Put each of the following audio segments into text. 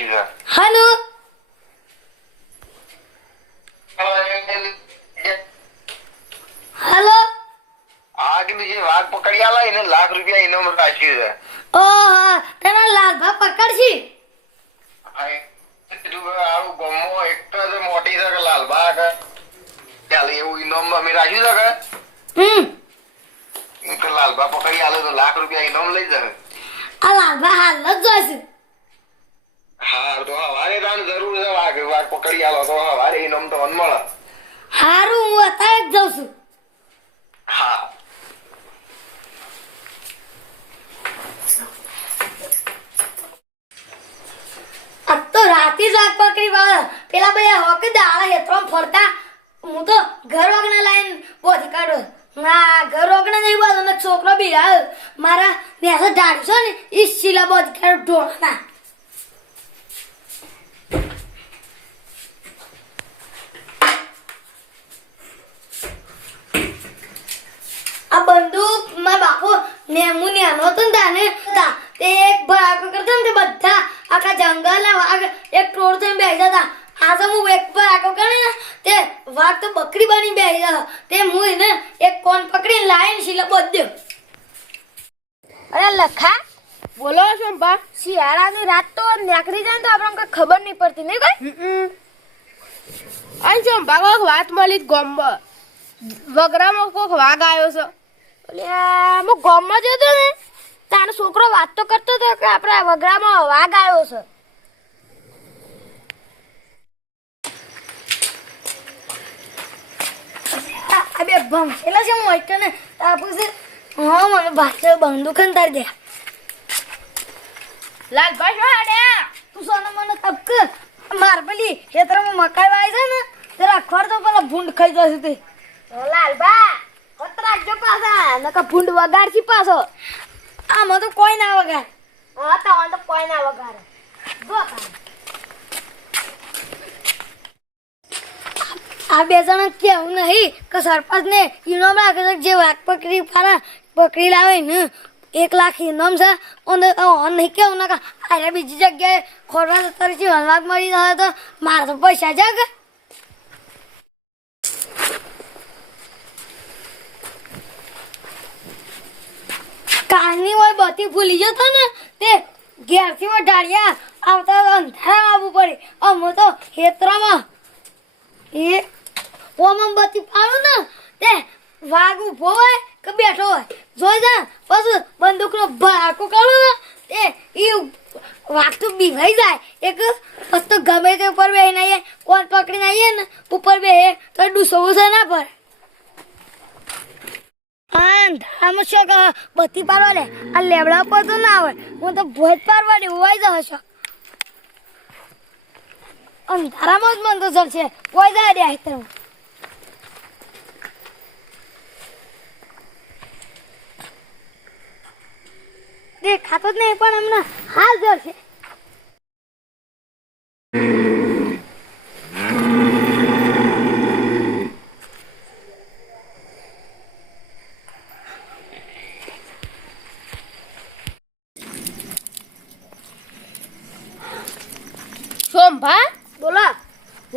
રાખ્યું છે. હાલો હાલો આ કીધું જે વાઘ પકડી આલા એને લાખ રૂપિયા ઇનામ રાખ્યું છે. ઓહો તમે લાલભા પકડશી હા, એ કીધું કે આવું ગામમાં એક જ મોટી છે કે લાલબા કે ચાલે એવું ઇનામ અમે રાખ્યું છે કે લાલબા પકડી આલે તો લાખ રૂપિયા ઇનામ લઈ જાય. આ લાલભા હાલ જ જોઈશું. હા તો હવારે તાણ જરૂર છે વાઘ પકડી આલો તો હવારે ઇનામ તો મન મળે. હારું હું અત્યારે જ જાઉં છું. હા આ તો રાતે જ વાઘ પકડી વાળા પેલા બધા હોકે દાડા હેતરો ફરતા હું તો ઘર વગના લાઈન બોધી કાઢો ના ઘર વગના નહીં બોલો ને છોકરો બી હાલ મારા બેસો ઢાળી છો ને ઈ શીલા બોધી કાઢો ઢોળના આ બંદૂક માં બાપુ નેમુ નેનો હતો ને તાને તે એક ભરાકો કરતો ને તે બધા આખા જંગલના વાઘ એક ટોળ થઈને બેસી જતા. આ તો હું એક ભરાકો કરે ને તે વાઘ તો બકરી બની બેસી જતો તે હું એને એક કોણ પકડીને લાઈને શીલા બોધ્યો. અરે લખા બોલો છો બા શિયાળાની રાત તો નીકળી જાય ને તો આપણને કઈ ખબર નહીં પડતી નહીં કઈ અને જો ભાગો વાત મળી ગોમમાં વગરામાં કોક વાઘ આવ્યો છે એટલે હું ગોમમાં જતો ને તારો છોકરો વાત તો કરતો હતો કે આપણા વગરામાં વાઘ આવ્યો છે. આ બે ભંગેલા છે મોટો ને તાપુ છે હા મને ભાષા બંદૂક અંતાર દે લાલભાઈ શું આડ્યા તું સોના મને તપક માર પેલી ખેતરમાં મકાઈ વાય છે ને જરા અખબાર તો પેલા ભૂંડ ખાઈ જશે તે લાલબા હોત રાખજો પાછા નકર ભૂંડ વગાડશી પાછો. આમાં તો કોઈ ના વગાડ. હા તો કોઈ ના વગાડે જો આ બે જણા કેવું નહીં કે સરપંચ ને ઇનામ રાખે છે જે વાઘ પકડી લાવે ને 1 લાખ ઇનામ છે નહીં કેવું ના અરે બીજી જગ્યાએ ખોરવા જતા રહી વાઘ મળી જાય તો મારે તો પૈસા જાગ કાલની હોય બધી ભૂલી જતો ને તે ઘેરથી ઢાળિયા આવતા અંધારામાં આવવું પડે અમે તો ખેતરામાં એ ઓમમ બત્તી પાડું ને તે વાઘ ઉભો હોય કે બેઠો હોય જોઈ જા પછી બંદૂકનો ભાકો કાઢું ને તે એ વાઘ તો બીવાઈ જાય એક પછી તો ગમે તે ઉપર બેહીને આવીએ કોણ પકડીને આવીએ ને ઉપર બેહે તો ડૂસો ના પડે. અંધારામાં શું કે બત્તી પાડવા લે આ લેવડા પર તો ના આવે હું તો ભોજ પાડવા દે હોવાઈ જ હશો અંધારામાં જ મન તો ચડશે કોઈ જાય દે આહિતરમાં દેખાતો જ નહીં પણ હમણાં હાલ જશે. સોમભા બોલો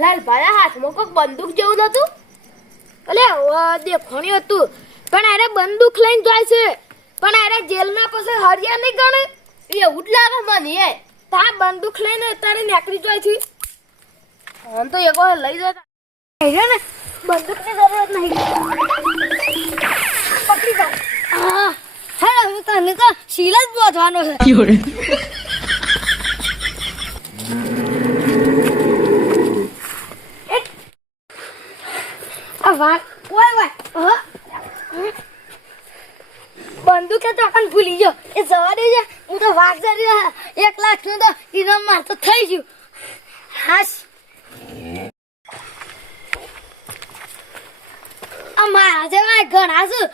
લાલભાઈ હાથમાં કોઈક બંદૂક જેવું નતું અલે દેખોણી હતું પણ અરે બંદૂક લઈને જાય છે પણ અરે જેલમાં પછી હરિયા નહીં ગણે એવું જ લાગે મને તા બંદૂક લઈને અત્યારે નીકળી જાય છે આમ તો એક વાર લઈ જતા ને બંદૂકની જરૂરત નહીં પકડી જાઓ. હા હું તને તો શીલ જ બોધવાનો છે. બંદૂક તો પણ ભૂલી ગયો એ જવા દેજે હું તો વાઘ જરી 1 લાખ નું તો ઇનામ માર તો થઈ ગયું. હાશ અમારા જેવા ઘણા છું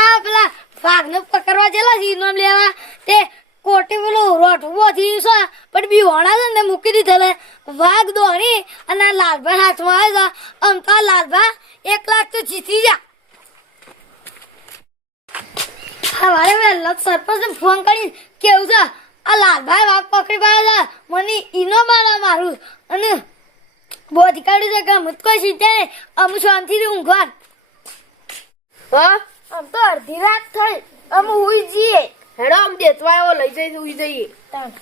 આ પેલા વાઘને પકડવા જેલા છે ઇનામ લેવા તે કોટી પેલું રોટવો થયું છે પણ બી હોણા છે ને મૂકી દીધેલે વાઘ દોડી અને લાલભાઈ હાથમાં આવે છે આમ તો લાલભા 1 લાખ તો જીતી જા. સવારે વહેલા સરપંચને ફોન કરી કેવું છે આ લાલભાઈ વાઘ પકડી પાડ્યા મને ઈનો મારા મારું અને બોધી કાઢી છે કે મત કોઈ સીધે અમુ શાંતિથી ઊંઘવાન હા આમ તો અડધી રાત થઈ અમે ઉઈ જઈએ હેડો આમ દેતવા એવો લઈ જઈએ ઉઈ જઈએ તાણ